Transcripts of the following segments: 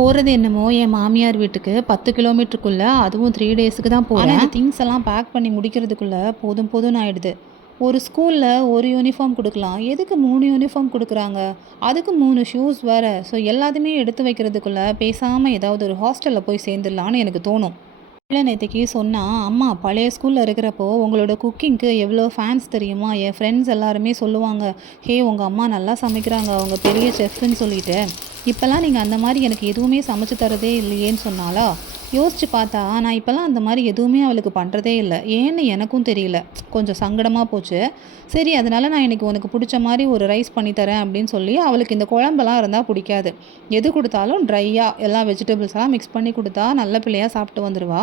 போறது என்னமோ என் மாமியார் வீட்டுக்கு 10 கிலோமீட்டருக்குள்ள, அதுவும் 3 டேஸ்க்கு தான் போறேன். இந்த திங்ஸ் எல்லாம் பேக் பண்ணி முடிக்கிறதுக்குள்ள போதும் போதும்னு ஆயிடுது. ஒரு ஸ்கூல்ல ஒரு யூனிஃபார்ம் குடுக்கலாம். எதுக்கு 3 யூனிஃபார்ம் குடுக்குறாங்க? அதுக்கு 3 ஷூஸ் வேற. ஸோ எல்லாத்தையுமே எடுத்து வைக்கிறதுக்குள்ள பேசாம ஏதாவது ஒரு ஹாஸ்டல்ல போய் சேர்ந்துடலான்னு எனக்கு தோணும். இல்ல நேத்தைக்கு சொன்னா, "அம்மா பழைய ஸ்கூல்ல இருக்கிறப்போ உங்களோட குக்கிங்க்கு எவ்வளோ ஃபேன்ஸ் தெரியுமா? என் ஃப்ரெண்ட்ஸ் எல்லாருமே சொல்லுவாங்க. ஹே உங்க அம்மா நல்லா சமைக்கிறாங்க. அவங்க பெரிய செஃப்ன்னு சொல்லிட்டு. இப்பலாம் நீங்க அந்த மாரி எனக்கு எதுவுமே சமைச்சு தரதே இல்லையேன்னு" சொன்னாளா? யோசிச்சு பார்த்தா, நான் இப்பலாம் அந்த மாரி எதுவுமே அவளுக்கு பண்றதே இல்ல. ஏன்னு எனக்கும் தெரியல. கொஞ்சம் சங்கடமா போச்சு. சரி அதனால நான் இன்னைக்கு உனக்கு புடிச்ச மாரி ஒரு ரைஸ் பண்ணி தரேன் அப்படின்னு சொல்லி, அவளுக்கு இந்த குழம்பெல்லாம் இருந்தா புடிக்காது. எது குடுத்தாலும் ட்ரையா எல்லா வெஜிடபிள்ஸ்லாம் மிக்ஸ் பண்ணி குடுத்தா நல்ல பிள்ளையா சாப்பிட்டு வந்துருவா.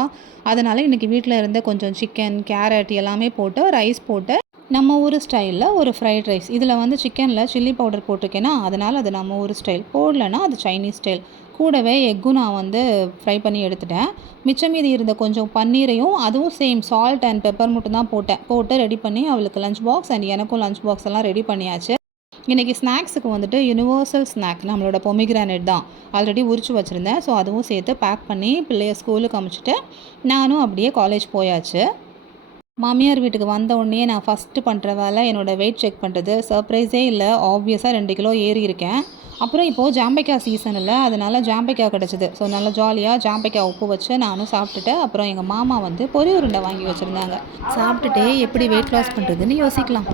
அதனால இன்னைக்கு வீட்ல இருந்த கொஞ்சம் சிக்கன், கேரட் எல்லாமே போட்டு ரைஸ் போட்டு, நம்ம ஊர் ஸ்டைல்ல ஒரு ஃப்ரைட் ரைஸ். இதில வந்து சிக்கன்ல சில்லி பவுடர் போட்டிருக்கேனா, அதனால அது நம்ம ஊர் ஸ்டைல். போடலன்னா அது சைனீஸ் ஸ்டைல். கூடவே எக்கும் நான் வந்து ஃப்ரை பண்ணி எடுத்துட்டேன். மிச்சம் மீதி இருந்த கொஞ்சம் பன்னீரையும் அதுவும் சேம் சால்ட் அண்ட் பெப்பர் மட்டும் தான் போட்டேன். போட்டு ரெடி பண்ணி அவளுக்கு லஞ்ச் பாக்ஸ் அண்ட் எனக்கும் லஞ்ச் பாக்ஸ் எல்லாம் ரெடி பண்ணியாச்சு. இன்னைக்கு ஸ்நாக்ஸுக்கு வந்துட்டு யுனிவர்சல் ஸ்நாக் நம்மளோட பொமிகிரானேட் தான். ஆல்ரெடி உரிச்சு வச்சுருந்தேன். ஸோ அதுவும் சேர்த்து பேக் பண்ணி பிள்ளைய ஸ்கூலுக்கு அனுப்பிச்சுட்டு, நானும் அப்படியே காலேஜ் போயாச்சு. மாமியார் வீட்டுக்கு வந்த உடனே நான் ஃபஸ்ட்டு பண்ணுற வேலை என்னோட வெயிட் செக் பண்ணுறது. சர்ப்ரைஸே இல்ல. ஆப்வியஸா 2 கிலோ ஏறியிருக்கேன். அப்புறம் இப்போது ஜாம்பைக்காய் சீசன் இல்ல. அதனால ஜாம்பைக்காய் கிடச்சிது. ஸோ நல்லா ஜாலியாக ஜாம்பைக்காய் உப்பு வச்சு நானும் சாப்பிட்டுட்டு, அப்புறம் எங்கள் மாமா வந்து பொரி உருண்டை வாங்கி வச்சுருந்தாங்க. சாப்பிட்டுட்டே எப்படி வெயிட் லாஸ் பண்ணுறதுன்னு யோசிக்கலாம்.